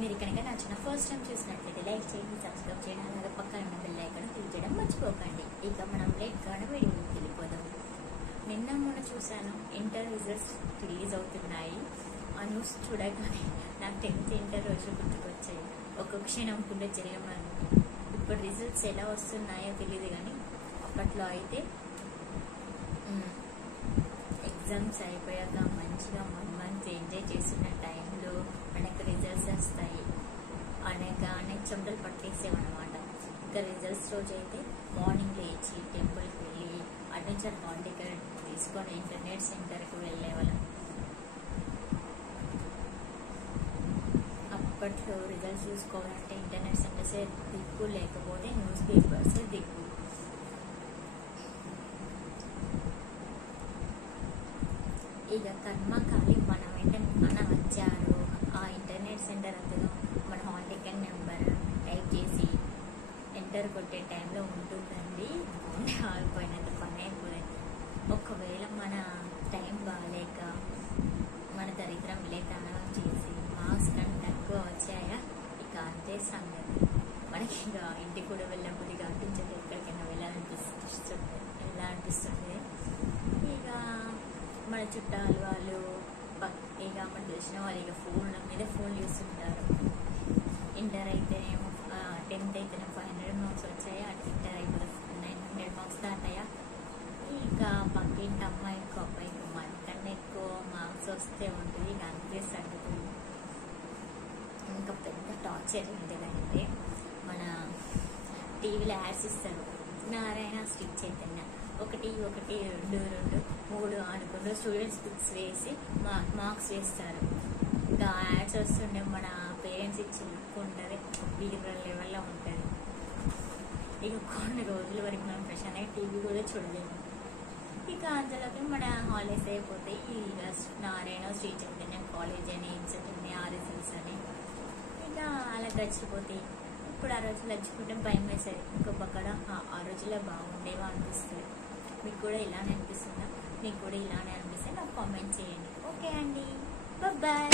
మీరు కనుక నా ఛానల్ ఫస్ట్ టైం చూసినట్లయితే లైక్ చేయండి, సబ్స్క్రైబ్ చేయండి, అలాగే పక్కన ఉన్న బెల్ ఐకాన్ క్లిక్ చేయడం మర్చిపోకండి. ఇక మనం లేట్గా వీడియోకి వెళ్ళిపోదాం. నిన్న మొన్న చూశాను, ఇంటర్ రిజల్ట్స్ రిలీజ్ అవుతున్నాయి. ఆ న్యూస్ చూడగానే నాకు 10th ఇంటర్ రోజు గుర్తుకొచ్చాయి. ఒక్కొక్క క్షణం కుండే జరిగమని. ఇప్పుడు రిజల్ట్స్ ఎలా వస్తున్నాయో తెలియదు, కానీ అప్పట్లో అయితే ఎగ్జామ్స్ అయిపోయాక మంచిగా 1 month ఎంజాయ్ చేస్తున్న టైంలో మనకు రిజల్ట్స్ వస్తాయి అనేక చెమటలు పట్టేసేవన్నమాట. ఇంకా రిజల్ట్స్ రోజు అయితే మార్నింగ్ లేచి టెంపుల్కి వెళ్ళి అడ్వెంచర్ హాల్ టికెట్ తీసుకొని ఇంటర్నెట్ సెంటర్కి వెళ్ళేవాళ్ళం. అప్పట్లో రిజల్ట్స్ చూసుకోవాలంటే ఇంటర్నెట్ సెంటర్సే దిక్కు, లేకపోతే న్యూస్ పేపర్సే దిక్కు. ఇక కర్మకాలి మన వెంట మన వచ్చారు. ఆ ఇంటర్నెట్ సెంటర్ అందులో మన హాల్ టికెట్ నెంబర్ టైప్ చేసి ఎంటర్ కొట్టే టైంలో ఉంటుందండి. ఆగిపోయినంత పని అయిపోయింది. ఒకవేళ మన టైం బాగాలేక మన దరిద్రం లేక చేసి మార్క్స్ కంటే తక్కువ వచ్చాయా, ఇక అంతే సంగతి. మనకి ఇక ఇంటికి కూడా వెళ్ళబుద్ధి అనిపించదు, ఎక్కడికైనా వెళ్ళాలనిపిస్తుంది. ఇక మన చుట్టాలు వాళ్ళు ఇక మన తెలిసిన వాళ్ళు ఇక ఫోన్ల మీద ఫోన్ చూస్తుంటారు. ఇంటర్ అయితేనేమో 10th అయితేనే 500 మార్క్స్ వచ్చాయా, ఇంటర్ అయిపోతే 900 మార్క్స్ దాటాయా. ఇక పక్కింటి అమ్మాయికి అబ్బాయికి మనకన్నా ఎక్కువ మార్క్స్ వస్తే ఉంటుంది. ఇక అంతే సంగతి. ఇంకా పెద్ద టార్చర్ ఏంటిదంటే, మన టీవీలో యాడ్స్ ఇస్తారు. నారాయణ శ్రీ చైతన్య 1, 1, 2, 2, 3 అనుకుంటూ స్టూడెంట్స్ బుక్స్ వేసి మార్క్స్ వేస్తారు. ఇంకా యాడ్స్ వస్తుండే మన పేరెంట్స్ ఇచ్చి ఉంటుంది, వీరల్ లెవెల్లో ఉంటుంది. ఇక కొన్ని రోజుల వరకు మనం ప్రశాంతంగా టీవీ కూడా చూడలేము. ఇక అందులోకి మన హాలిడేస్ అయిపోతాయి. ఇక నారాయణ శ్రీ చైతన్య కాలేజ్ అని, ఎగ్జామ్స్ అని, రిజల్ట్స్ అని ఇక అలా గడిచిపోతాయి. ఇప్పుడు ఆ రోజులు గడిచిపోతే భయం వేసేది. ఇంకొకక్కడ ఆ రోజుల్లో బాగుండేవా అనిపిస్తుంది. మీకు కూడా ఇలానే అనిపిస్తుందా? మీకు కూడా ఇలానే అనిపిస్తే నాకు కామెంట్ చేయండి. ఓకే అండి, బాయ్.